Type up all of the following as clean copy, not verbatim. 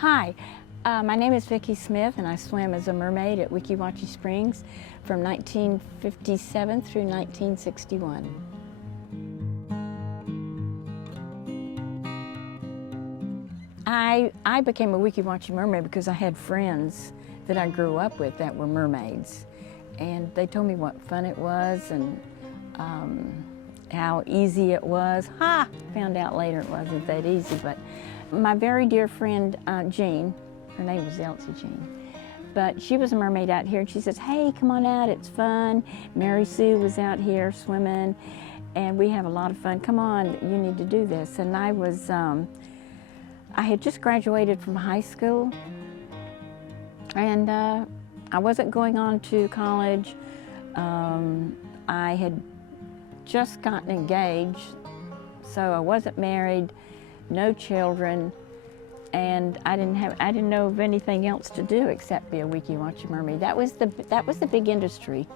Hi, my name is Vicki Smith and I swam as a mermaid at Weeki Wachee Springs from 1957 through 1961. I became a Weeki Wachee Mermaid because I had friends that I grew up with that were mermaids, and they told me what fun it was and how easy it was. Found out later it wasn't that easy, but my very dear friend Jean, her name was Elsie Jean, but she was a mermaid out here, and she says, hey, come on out, it's fun. Mary Sue was out here swimming, and we have a lot of fun. Come on, you need to do this. And I had just graduated from high school, and I wasn't going on to college. I had just gotten engaged, so I wasn't married, no children, and I didn't know of anything else to do except be a Weeki Wachee Mermaid. That was the big industry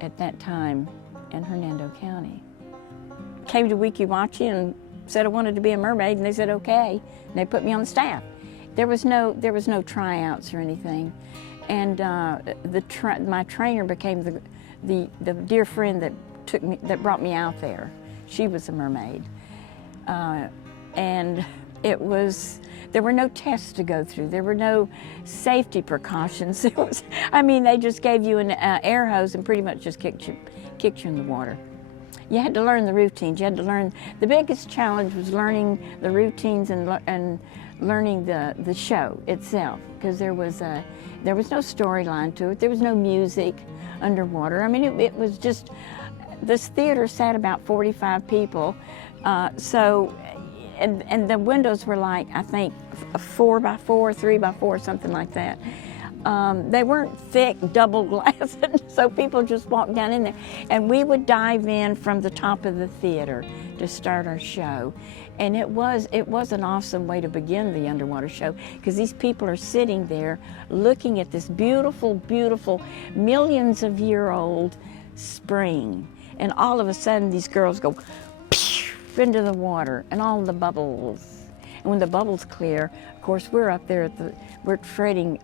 at that time in Hernando County. Came to Weeki Wachee and said I wanted to be a mermaid, and they said okay, and they put me on the staff. There was no tryouts or anything, and my trainer became the dear friend that brought me out there. She was a mermaid, and there were no tests to go through. There were no safety precautions. They just gave you an air hose and pretty much just kicked you in the water. You had to learn the routines. You had to learn. The biggest challenge was learning the routines and learning the show itself, because there was no storyline to it. There was no music underwater. it was just, this theater sat about 45 people, and the windows were like, I think, 4x4, 3x4, something like that. They weren't thick, double glass, so people just walked down in there. And we would dive in from the top of the theater to start our show. And it was an awesome way to begin the underwater show, because these people are sitting there looking at this beautiful, beautiful, millions-of-year-old spring. And all of a sudden, these girls go into the water, and all the bubbles. And when the bubbles clear, of course, we're up there we're treading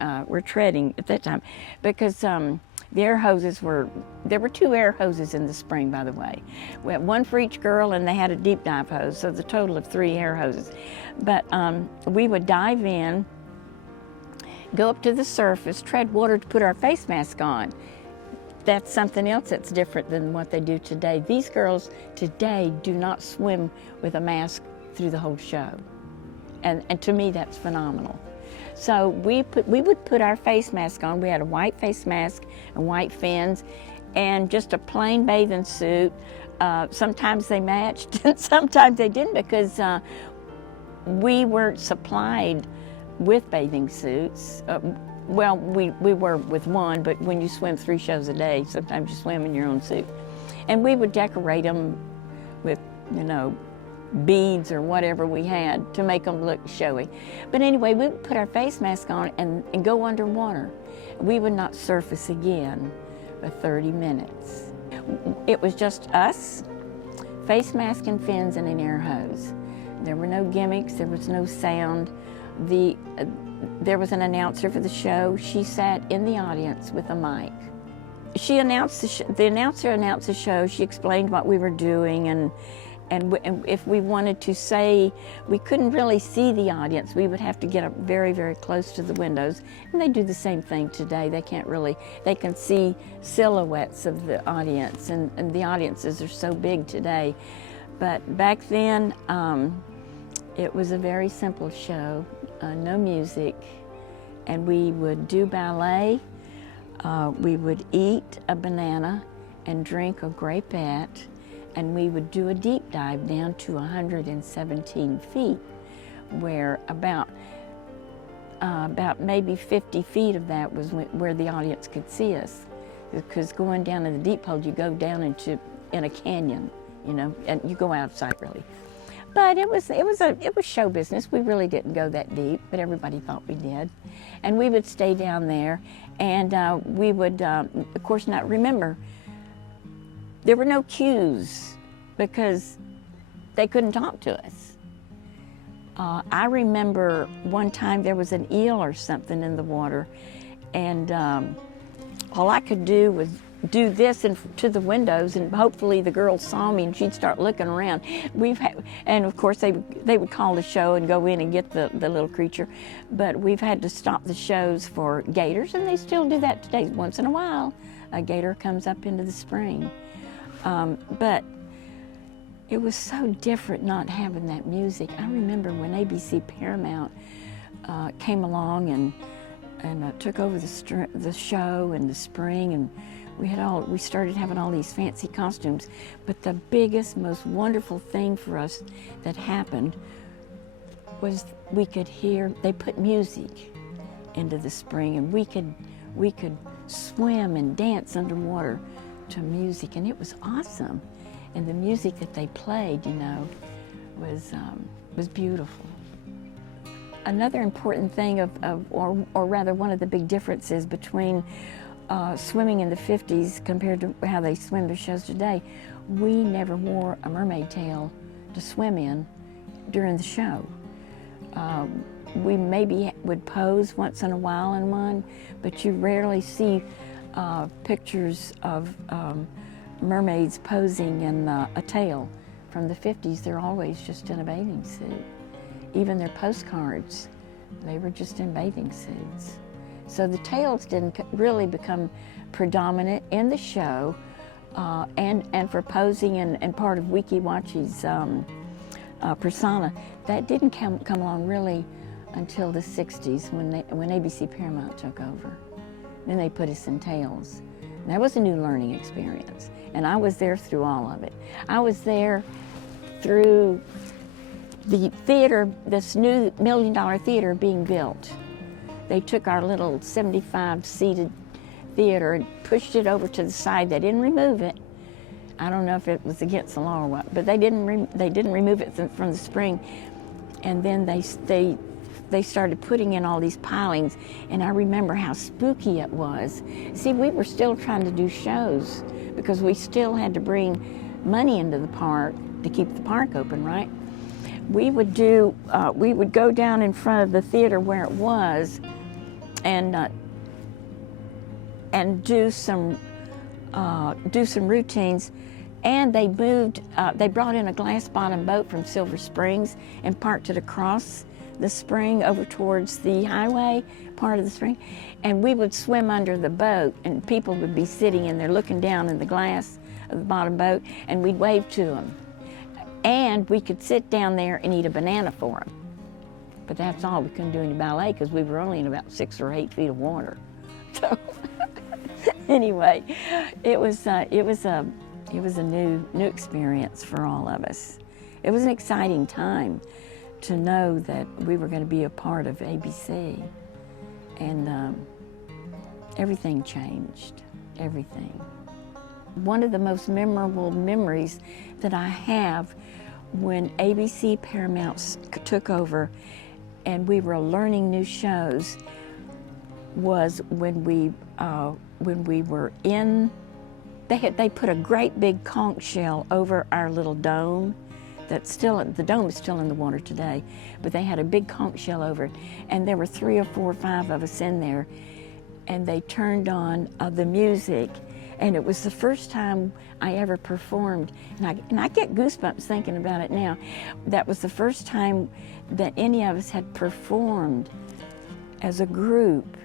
at that time, because the air hoses there were 2 air hoses in the spring, by the way. We had 1 for each girl, and they had a deep dive hose, so the total of 3 air hoses. But we would dive in, go up to the surface, tread water to put our face mask on. That's something else that's different than what they do today. These girls today do not swim with a mask through the whole show. And to me, that's phenomenal. So we would put our face mask on. We had a white face mask and white fins and just a plain bathing suit. Sometimes they matched and sometimes they didn't, because we weren't supplied with bathing suits. Well, we were with one, but when you swim 3 shows a day, sometimes you swim in your own suit. And we would decorate them with, beads or whatever we had to make them look showy. But anyway, we would put our face mask on and go underwater. We would not surface again for 30 minutes. It was just us, face mask and fins, and an air hose. There were no gimmicks, there was no sound. There was an announcer for the show. She sat in the audience with a mic. She announced the announcer announced the show. She explained what we were doing, and if we wanted to say, we couldn't really see the audience. We would have to get up very, very close to the windows. And they do the same thing today. They can see silhouettes of the audience, and the audiences are so big today. But back then, it was a very simple show, no music, and we would do ballet. We would eat a banana and drink a grapette, and we would do a deep dive down to 117 feet, where about maybe 50 feet of that was where the audience could see us. Because going down in the deep hold, you go down in a canyon, and you go outside really. But it was show business. We really didn't go that deep, but everybody thought we did. And we would stay down there, and we would, of course, not remember. There were no cues because they couldn't talk to us. I remember one time there was an eel or something in the water, and all I could do was do this to the windows, and hopefully the girls saw me and she'd start looking around. And of course they would call the show and go in and get the little creature, but we've had to stop the shows for gators, and they still do that today. Once in a while, a gator comes up into the spring. But it was so different not having that music. I remember when ABC Paramount came along and took over the show in the spring, and we started having all these fancy costumes. But the biggest, most wonderful thing for us that happened was we could hear, they put music into the spring, and we could swim and dance underwater to music, and it was awesome. And the music that they played, you know, was beautiful. Another important thing or rather one of the big differences between swimming in the 50s compared to how they swim the shows today, we never wore a mermaid tail to swim in during the show. We maybe would pose once in a while in one, but you rarely see pictures of mermaids posing in a tail. From the 50s, they're always just in a bathing suit. Even their postcards, they were just in bathing suits. So the tails didn't really become predominant in the show, and for posing and part of Weeki Wachee's persona. That didn't come along really until the 60s when ABC Paramount took over. Then they put us in tails. And that was a new learning experience, and I was there through all of it. I was there through the theater, this new $1 million theater being built. They took our little 75-seated theater and pushed it over to the side. They didn't remove it. I don't know if it was against the law or what, but they didn't remove it from the spring. And then they started putting in all these pilings, and I remember how spooky it was. See, we were still trying to do shows because we still had to bring money into the park to keep the park open, right? We would go down in front of the theater where it was and do some routines. And they brought in a glass-bottom boat from Silver Springs and parked it across the spring over towards the highway part of the spring. And we would swim under the boat, and people would be sitting in there looking down in the glass of the bottom boat, and we'd wave to them. And we could sit down there and eat a banana for them. But that's all. We couldn't do any ballet because we were only in about 6 or 8 feet of water. So anyway, it was a new experience for all of us. It was an exciting time to know that we were going to be a part of ABC, and everything changed, everything. One of the most memorable memories that I have when ABC Paramount took over and we were learning new shows was when we were in. They put a great big conch shell over our little dome. The dome is still in the water today, but they had a big conch shell over it, and there were 3 or 4 or 5 of us in there, and they turned on the music, and it was the first time I ever performed, and I get goosebumps thinking about it now. That was the first time that any of us had performed as a group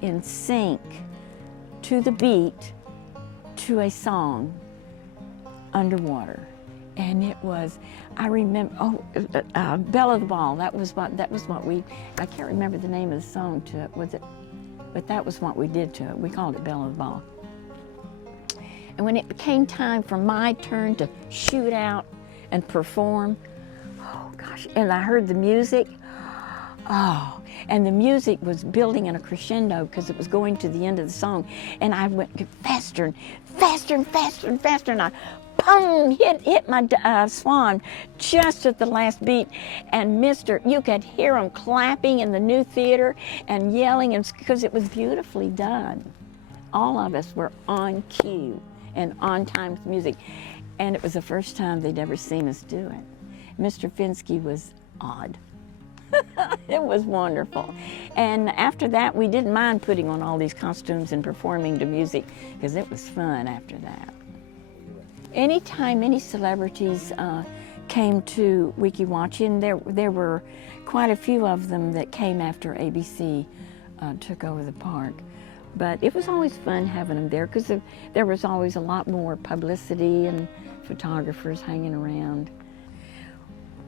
in sync to the beat to a song underwater. And it was, I remember, Belle of the Ball, that was what we, I can't remember the name of the song to it, but that was what we did to it. We called it Belle of the Ball. And when it came time for my turn to shoot out and perform, oh gosh, and I heard the music, and the music was building in a crescendo because it was going to the end of the song, and I went faster and faster and faster and faster, and I boom, hit my swan just at the last beat, and you could hear them clapping in the new theater and yelling, and because it was beautifully done. All of us were on cue and on time with music, and it was the first time they'd ever seen us do it. Mr. Finsky was awed. It was wonderful. And after that, we didn't mind putting on all these costumes and performing to music because it was fun after that. Anytime any celebrities came to Weeki Wachee, and there were quite a few of them that came after ABC took over the park. But it was always fun having them there because there was always a lot more publicity and photographers hanging around.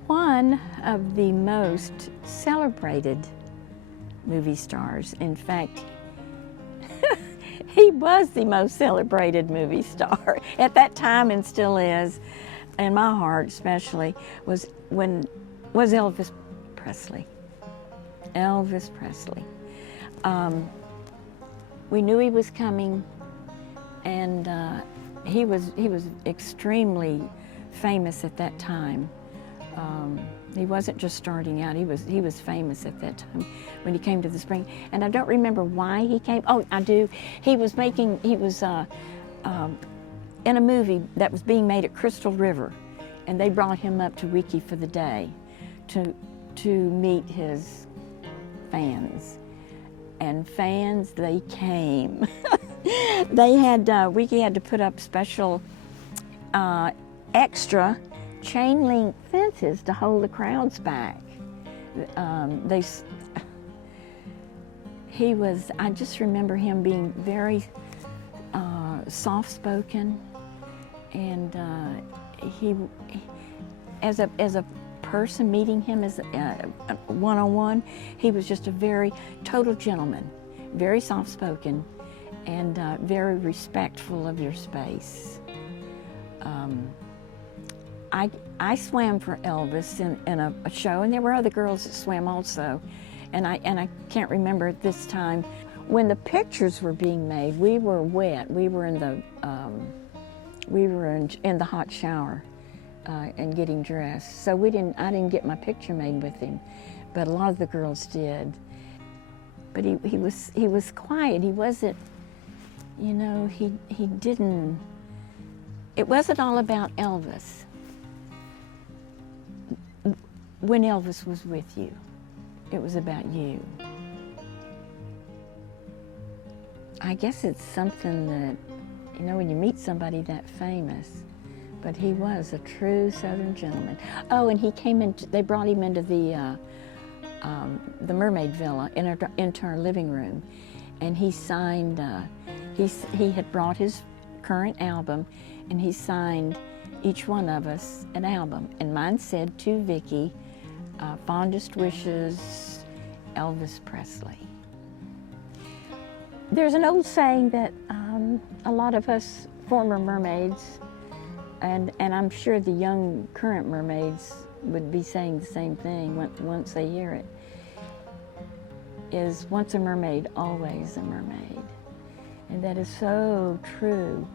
One of the most celebrated movie stars, in fact, he was the most celebrated movie star at that time and still is, in my heart especially, was Elvis Presley. Elvis Presley. We knew he was coming, and he was extremely famous at that time. He wasn't just starting out, he was famous at that time when he came to the spring. And I don't remember why he came. Oh, I do. He was in a movie that was being made at Crystal River, and they brought him up to Weeki for the day to meet his fans. And fans, they came. Weeki had to put up special extra chain link fences to hold the crowds back. I just remember him being very soft-spoken, and as a person, meeting him as one-on-one, he was just a very total gentleman, very soft-spoken, and very respectful of your space. I swam for Elvis in a show, and there were other girls that swam also, and I can't remember at this time. When the pictures were being made, we were wet. We were in the hot shower and getting dressed. So I didn't get my picture made with him, but a lot of the girls did. But he was quiet. He wasn't, he didn't. It wasn't all about Elvis when Elvis was with you. It was about you. I guess it's something that, when you meet somebody that famous, but he was a true Southern gentleman. Oh, and he came in, they brought him into the Mermaid Villa, into our living room, and he signed, he had brought his current album, and he signed each one of us an album, and mine said, "To Vicki, fondest wishes, Elvis Presley." There's an old saying that a lot of us former mermaids, and I'm sure the young current mermaids would be saying the same thing once they hear it, is once a mermaid, always a mermaid. And that is so true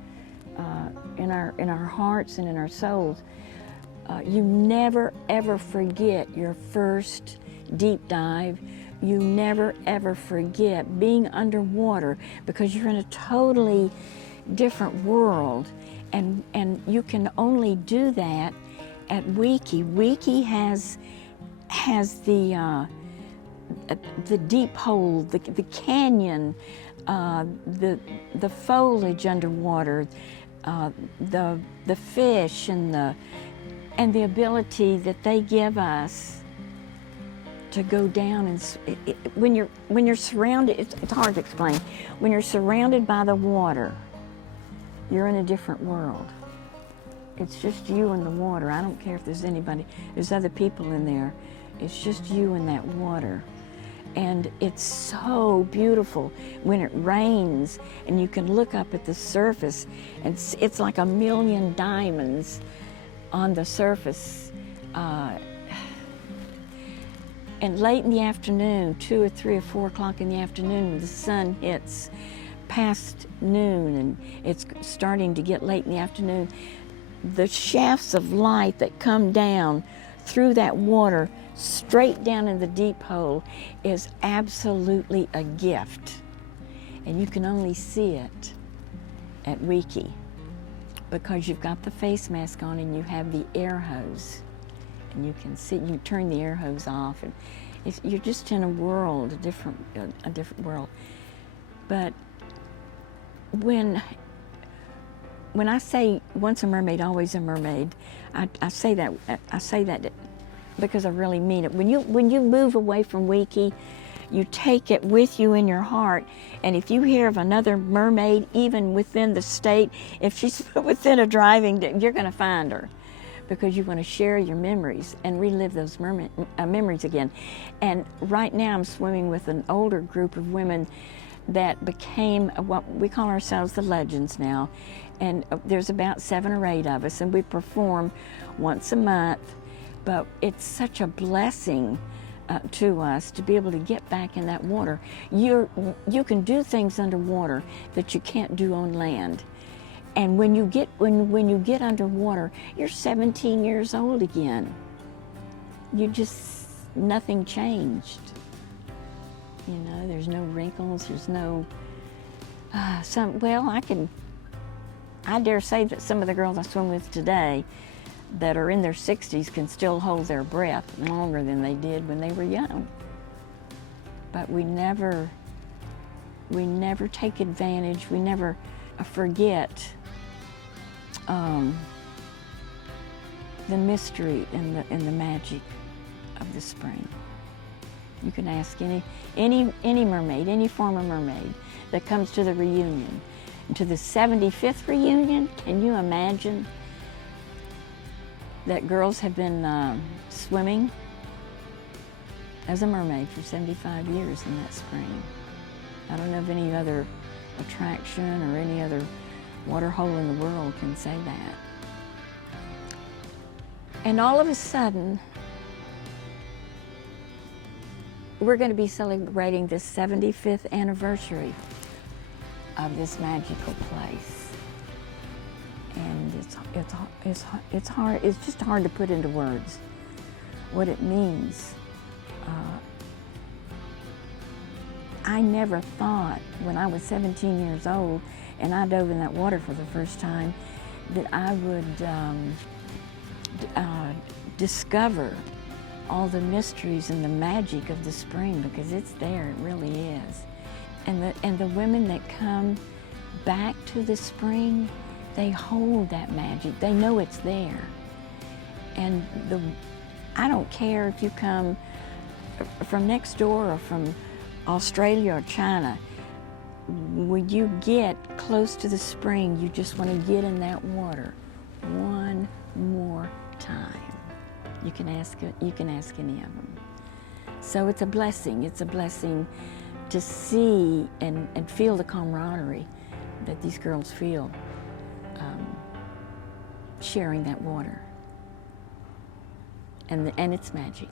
in our hearts and in our souls. You never ever forget your first deep dive. You never ever forget being underwater, because you're in a totally different world, and you can only do that at Weeki. Weeki has the deep hole, the canyon, the foliage underwater, the fish, and the ability that they give us to go down. And when you're surrounded, it's hard to explain. When you're surrounded by the water, you're in a different world. It's just you and the water. I don't care if there's anybody, there's other people in there. It's just you and that water. And it's so beautiful when it rains and you can look up at the surface, and it's like a million diamonds on the surface. And late in the afternoon, 2 or 3 or 4 o'clock in the afternoon, when the sun hits past noon and it's starting to get late in the afternoon, the shafts of light that come down through that water straight down in the deep hole is absolutely a gift. And you can only see it at Weeki, because you've got the face mask on and you have the air hose, and you can see, you turn the air hose off, and you're just in a world, a different world. But when I say once a mermaid, always a mermaid, I say that because I really mean it. When you move away from Weeki, you take it with you in your heart, and if you hear of another mermaid, even within the state, if she's within a driving, you're going to find her, because you want to share your memories and relive those memories again. And right now I'm swimming with an older group of women that became what we call ourselves the Legends now. And there's about 7 or 8 of us, and we perform once a month. But it's such a blessing to us to be able to get back in that water. You can do things underwater that you can't do on land. And when you get underwater, you're 17 years old again. Nothing changed. You know, there's no wrinkles, there's no, I dare say that some of the girls I swim with today that are in their 60s can still hold their breath longer than they did when they were young. But we never take advantage, we never forget the mystery and the magic of the spring. You can ask any mermaid, any former mermaid that comes to the reunion. And to the 75th reunion, can you imagine that girls have been swimming as a mermaid for 75 years in that spring? I don't know of any other attraction or any other water hole in the world can say that. And all of a sudden, we're going to be celebrating the 75th anniversary of this magical place. And it's hard, it's just hard to put into words what it means. I never thought when I was 17 years old and I dove in that water for the first time that I would discover all the mysteries and the magic of the spring, because it's there, it really is. And the women that come back to the spring, they hold that magic. They know it's there. And I don't care if you come from next door or from Australia or China. When you get close to the spring, you just want to get in that water one more time. You can ask any of them. So it's a blessing. It's a blessing to see and feel the camaraderie that these girls feel sharing that water. And it's magic.